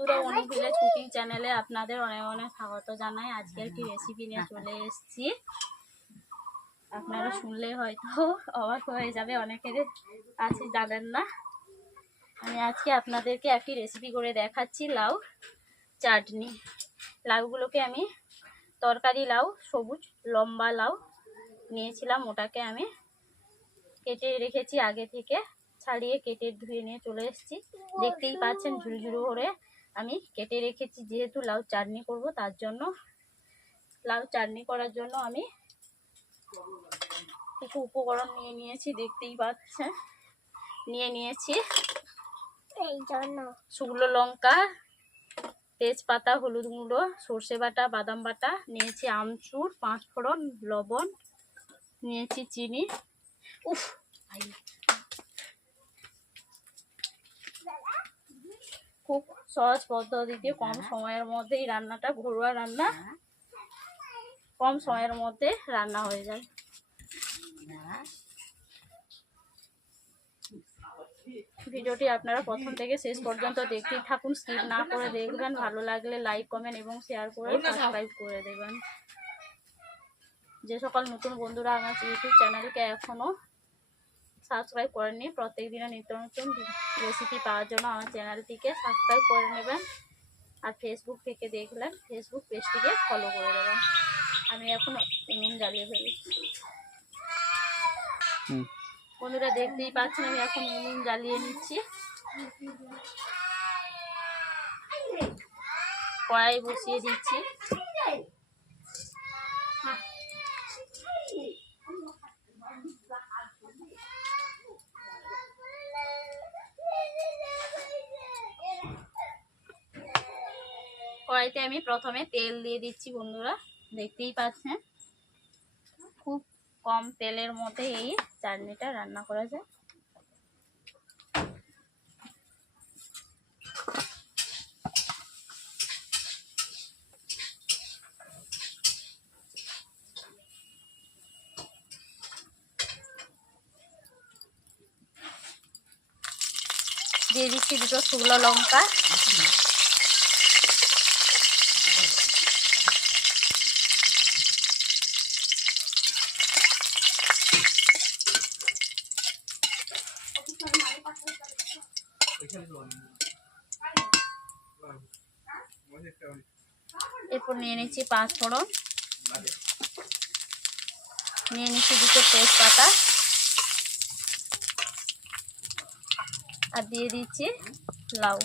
বন্ধুরা, অনু village cooking চ্যানেলে আপনাদের অনেক অনেক স্বাগত জানাই। আজকে একটি রেসিপি নিয়ে চলে এসেছি। আপনারা শুনলে হয়তো অবাক হয়ে যাবে, অনেকের আছে জানেন না। আমি আজকে আপনাদেরকে একটি রেসিপি করে দেখাচ্ছি, লাউ চাটনি। লাউগুলোকে আমি তরকারি লাউ, সবুজ লম্বা লাউ নিয়েছিলাম, ওটাকে আমি কেটে রেখেছি আগে থেকে, ছাড়িয়ে কেটে ধুয়ে নিয়ে চলে এসেছি। দেখতেই পাচ্ছেন ঝুরঝুরো করে আমি কেটে রেখেছি, যেহেতু লাউ চাটনি করব তার জন্য। লাউ চাটনি করার জন্য আমি কিছু উপকরণ নিয়ে নিয়েছি, দেখতেই পাচ্ছেন। নিয়ে নিয়েছি এই জন্য শুকনো লঙ্কা, তেজপাতা, হলুদ গুঁড়ো, সর্ষে বাটা, বাদাম বাটা নিয়েছি, আমচুর, 5 ফোড়ন, লবণ নিয়েছি, চিনি। খুব সহজ পদ্ধতিতে কম সময়ের মধ্যেই রান্নাটা, ঘরোয়া রান্না, কম সময়ের মধ্যে রান্না হয়ে যায়। ভিডিওটি আপনারা প্রথম থেকে শেষ পর্যন্ত দেখতেই থাকুন, স্কিপ না করে দেখবেন। ভালো লাগলে লাইক, কমেন্ট এবং শেয়ার করে সাবস্ক্রাইব করে দেবেন। যে সকল নতুন বন্ধুরা আমার ইউটিউব চ্যানেলকে এখনো সাবস্ক্রাইব করেননি, প্রত্যেক দিনের নিত্য নতুন রেসিপি পাওয়ার জন্য আমার চ্যানেলটিকে সাবস্ক্রাইব করে নেবেন। আর ফেসবুক থেকে দেখলেন, ফেসবুক পেজটিকে ফলো করে দেবেন। আমি এখন উনুন জ্বালিয়ে ফেলেছি। বন্ধুরা দেখতেই পাচ্ছেন, আমি এখন উনুন জ্বালিয়ে নিচ্ছি। কড়াই বসিয়ে দিচ্ছি। কড়াইতে আমি প্রথমে তেল দিয়ে দিচ্ছি। বন্ধুরা দেখতেই পাচ্ছেন, খুব কম তেলের মধ্যে এই চাটনিটা রান্না করা যায়। দিয়ে দিচ্ছি 2টো শুকনো লঙ্কা, এরপর নিয়ে নিচ্ছি 5 ফোড়ন, নিয়ে নিচ্ছি 2টো তেজপাতা, আর দিয়ে দিচ্ছি লাউ।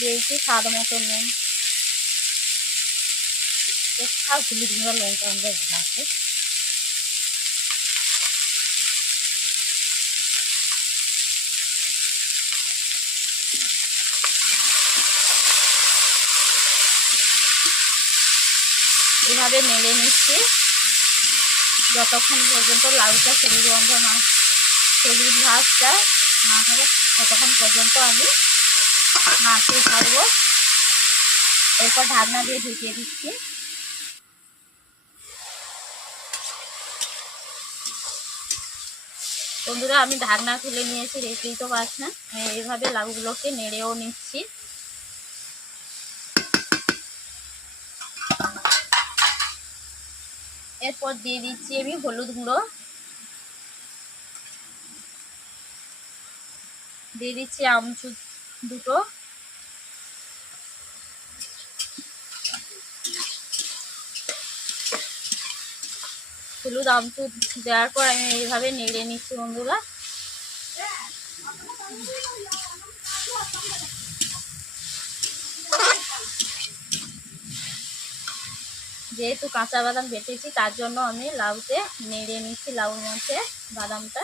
দিয়েছি স্বাদ মতো নুন। হলুদ গুঁড়ো, লঙ্কা আমরা ঘাসে এভাবে নেড়ে নিচ্ছি যতক্ষণ পর্যন্ত লাউটা সবুজ গন্ধ না, সবুজ ঘাসটা না থাকে ততক্ষণ পর্যন্ত আমি নাড়তে থাকবো। এরপর ঢাকনা দিয়ে ঢেকে দিচ্ছি। বন্ধুরা আমি ঢাকনা খুলে নিয়েছি, দেখতেই তো পাচ্ছেন। এইভাবে লাউগুলোকে নেড়েও নিচ্ছি। এরপর দিয়ে দিচ্ছি আমি হলুদ গুঁড়ো, দিয়ে দিচ্ছি আমচুর 2টো, হলুদ আমচুর দেওয়ার পর আমি এইভাবে নেড়ে নিচ্ছি। বন্ধুরা যেহেতু কাঁচা বাদাম বেটেছি তার জন্য আমি লাউতে নেড়ে নিচ্ছি, লাউর মধ্যে বাদামটা।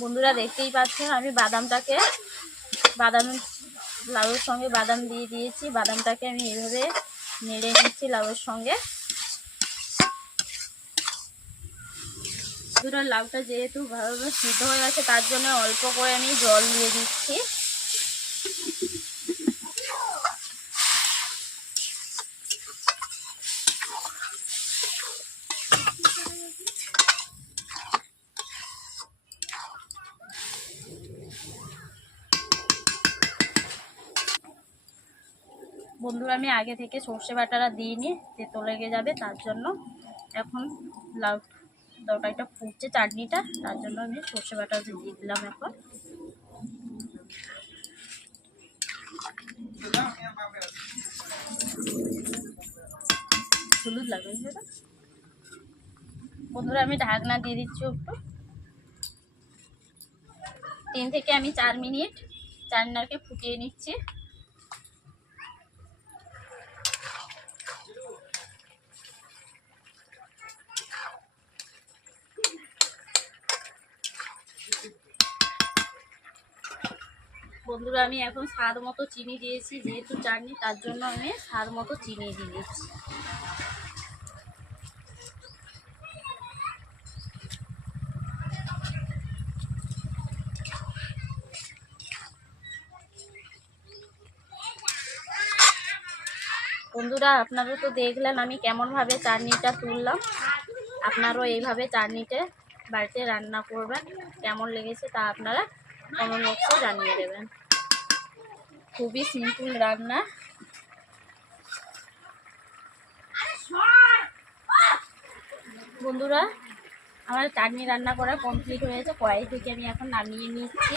বন্ধুরা দেখতেই পাচ্ছেন আমি বাদাম লাউয়ের সঙ্গে বাদাম দিয়ে দিয়েছি। বাদামটাকে আমি এইভাবে নেড়ে নিচ্ছি লাউয়ের সঙ্গে। বন্ধুরা লাউটা যেহেতু ভালোভাবে সিদ্ধ হয়ে গেছে তার জন্য অল্প করে আমি জল দিয়ে দিচ্ছি। বন্ধুরা আমি আগে থেকে সর্ষে বাটাটা দিইনি, তেতো লেগে যাবে, তার জন্য এখন লাউ তরকারিটা ফুটছে চাটনিটা, তার জন্য আমি সর্ষে বাটাটা দিয়ে দিলাম। এখন হলুদ লাগবে সেটা। বন্ধুরা আমি ঢাকনা দিয়ে দিচ্ছি একটু। 3 থেকে আমি 4 মিনিট চাটনাকে ফুটিয়ে নিচ্ছি। বন্ধুরা আমি এখন স্বাদ মতো চিনি দিয়েছি, যেহেতু চাটনি তার জন্য আমি স্বাদ মতো চিনি দিয়ে দিচ্ছি। বন্ধুরা আপনারা তো দেখলেন আমি কেমনভাবে চাটনিটা তুললাম। আপনারাও এইভাবে চাটনিটা বাড়িতে রান্না করবেন। কেমন লেগেছে তা আপনারা কমেন্ট বক্সে জানিয়ে দেবেন। খুবই সিম্পল রান্না। বন্ধুরা আমার চাটনি রান্না করা কমপ্লিট হয়েছে। কড়াই থেকে আমি এখন নামিয়ে নিচ্ছি।